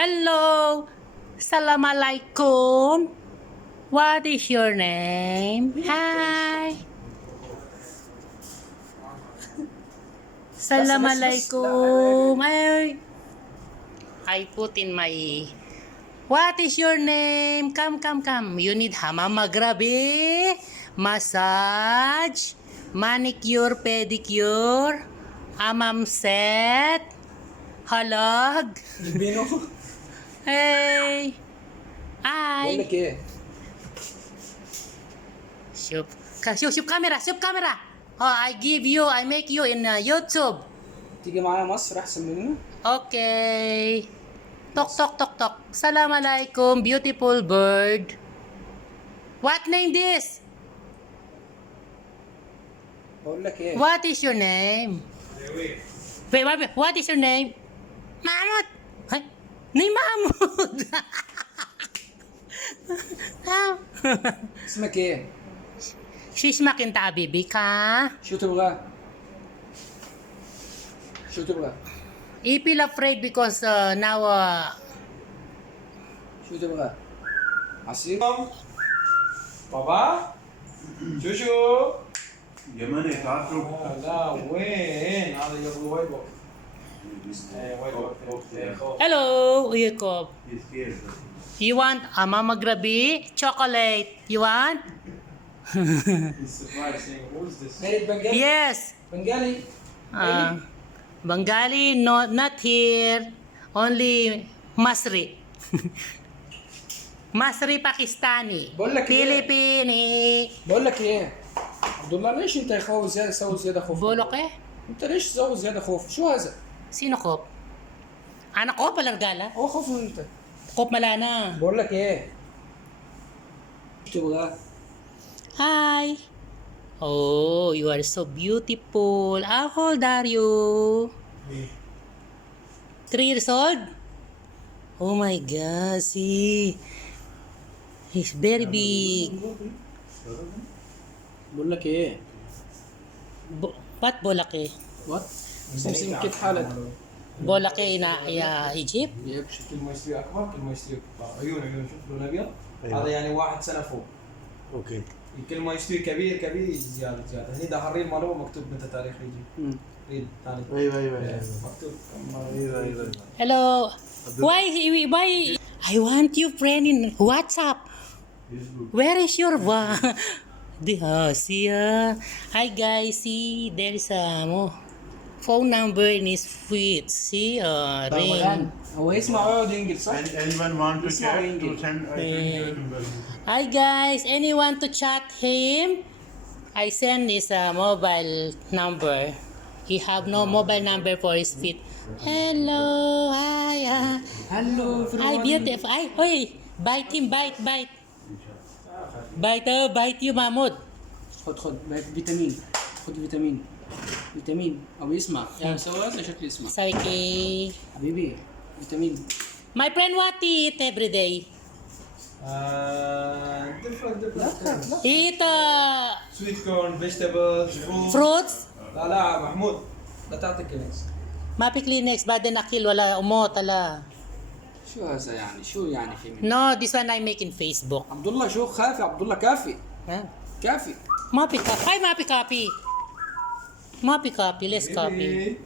Hello. Assalamualaikum. What is your name? Hi. Assalamualaikum. I put in my... What is your name? Come. You need hamamagrabe, massage, manicure, pedicure, amam set, halag. Bino ko. Hey. بقول Hi. لك ايه شوف كاميرا. Oh, I make you in YouTube. تيجي معايا مصر احسن مننا. Okay. Tok. Salam alaikum, beautiful bird. What name this? بقول لك ايه What is your name? Wait. What is your name? Mahmud. Hey, name Mahmud. اسمك ايه؟ شو اسمك انت حبيبي كا؟ شو تبغى؟ شو تبغى؟ You feel afraid because now شو تبغى؟ عصير؟ بابا شو يمني تعرفوا لا وين هذا يبغى وايد وقت hello, Jacob. You want a mama grabi chocolate? You want? ميريت بنجالي؟ Yes. بنجالي؟ Bengali not here. Only Masri. Masri Pakistani. بقول لك إيه؟ Filipini. بقول لك ايه؟ عبد الله ليش انت يخوف زيادة تسوي زيادة خوف؟ Bolok eh? انت ليش تسوي زيادة خوف؟ شو هذا؟ Sino kop? Anak ko palargala? هو خوف من انت. Kop malana. بقول لك ايه؟ شو تبغى؟ Hi. Oh, you are so beautiful. How old are you? 3 years old? Oh my God, see. He's very big. بقول لك ايه؟ What bolake? وات؟ سمسم كيف حالك؟ Bolake na Egypt? يبشر. كل ما يصير اكبر كل ما يصير عيون شوف لون ابيض هذا يعني 1 سنه فوق اوكي كل ما يصير كبير زياده هني ده الريل ماله مكتوب متى تاريخ يجي ريل ثاني ايوه مكتوب ايوه Hello. Why? I want you friend in WhatsApp. Where is your see hi guys, see there is a phone number in his feet. See ring. هو يسمع ويقعد ينجل صح؟ anyone want to It's chat not to English. send I send you a number. Hi guys, anyone to chat him? I send his mobile number. He have no mobile number for his feet. Hello, hi. هلو Hi, beautiful. Hi, hoy. Bite him, bite. Bite you, Mahmoud. خد فيتامين خد فيتامين او يسمع يعني سوى هذا شكله يسمع Sawiki. حبيبي فيتامين My friend, what he eat every day? different He eat sweet corn vegetables fruits. لا محمود لا تعطي كلينكس ما في Kleenex, بعدين أكل ولا umot ala. شو هذا يعني شو يعني في منه No, this one I make in Facebook. عبد الله شو خافي عبد الله كافي Huh? كافي ما في copy. Hi, ما في copy. ما في copy. Let's copy.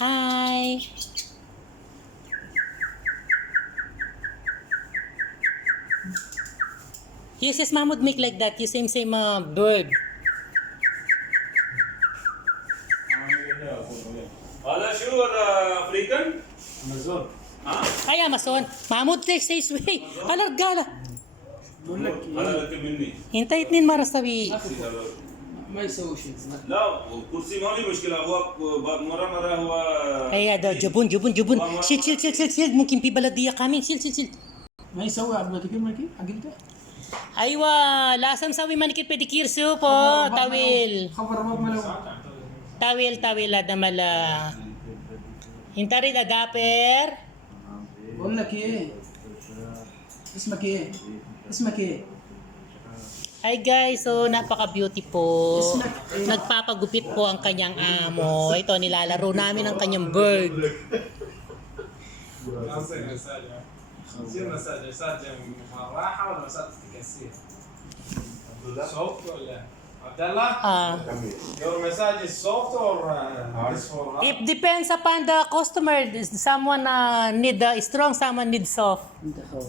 Hi. Yes, Mahmoud make like that. You same bird. هذا شو هذا افريكان؟ امازون Ay, Amazon. Mahmoud, stay away. Ala, gala. بقول لك هذا لك مني Hintay 2 مرة sabi. ما يسوي شيء لا كرسي ما في مشكله هو مره هو Ay, ada jabun. Shield. Mungkin pi baladiya kami. Shield. ما يسوي عبد الكبير ماكي حقيقته Aywa, lasam sabi manikit pedikir po. Tawil. خبر باب ملو Tawil ada mala. Hintari agaper. بقول لك ايه اسمك ايه Hi guys, so napaka-beautiful. Nagpapagupit po ang kanyang amo. Ito, nilalaro namin ang kanyang bird. يصير مساج يصير مساج راحه ولا مساج تكسير؟ soft ولا عبد الله؟ Your massage is soft or this for hard? It depends upon the customer. Someone need strong, someone need soft. انت خو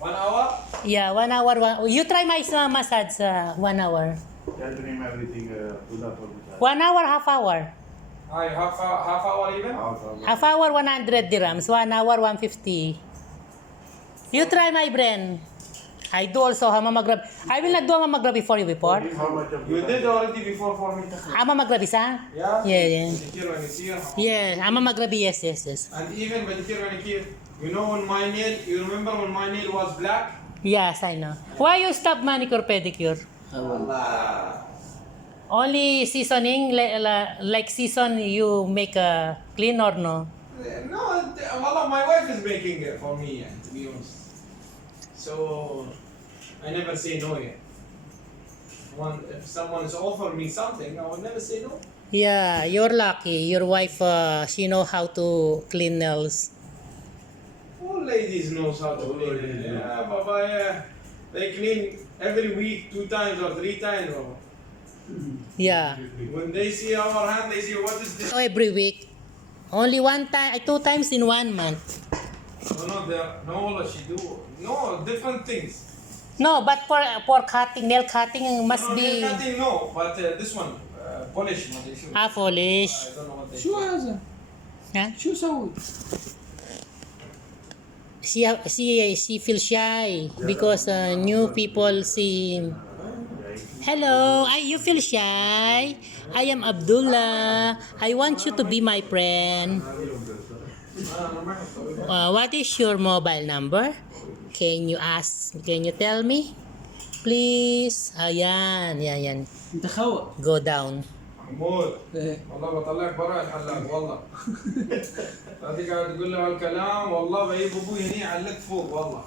1 hour? Yeah, 1 hour. You try my massage 1 hour. Tell him everything. Pula for 1 hour, half hour. Half hour even? Half hour, 100 dirhams. 1 hour, 150. You try my brand. I do also hamagrabi. I will not do hamagrabi for you before. How much of You did already before for me. Hamagrabi, sa? Yeah? Yeah. Pedicure, manicure. Yeah, hamagrabi, yes. And even pedicure, manicure. You know when my nail, you remember when my nail was black? Yes, I know. Why you stop manicure, pedicure? Allah. Only seasoning, like season you make a clean or no? No, wallah, my wife is making it for me, to be honest. So, I never say no yet. If someone is offering me something, I will never say no. Yeah, you're lucky. Your wife, she know how to clean nails. All ladies knows how to clean it. Yeah, Baba, yeah. They clean every week 2 times or 3 times. Baba. Yeah. When they see our hand, they say, what is this? So every week. Only 2 times in 1 month. No, wallah, she do. No, different things. No, but for cutting, nail cutting must No, be nail cutting, no. But this one, polish, what they should. polish. I don't know what they شو هذا؟ Huh? شو سوي؟ She feels shy because new people see. Hello, you feel shy? I am Abdullah. I want you to be my friend. What is your mobile number? Can you tell me? Please. Ayan. انت خو Go down. محمود ايه والله بطلعك برا الحلاق والله هذيك قاعد تقول له هالكلام والله بجيب ابوي هني علق فوق والله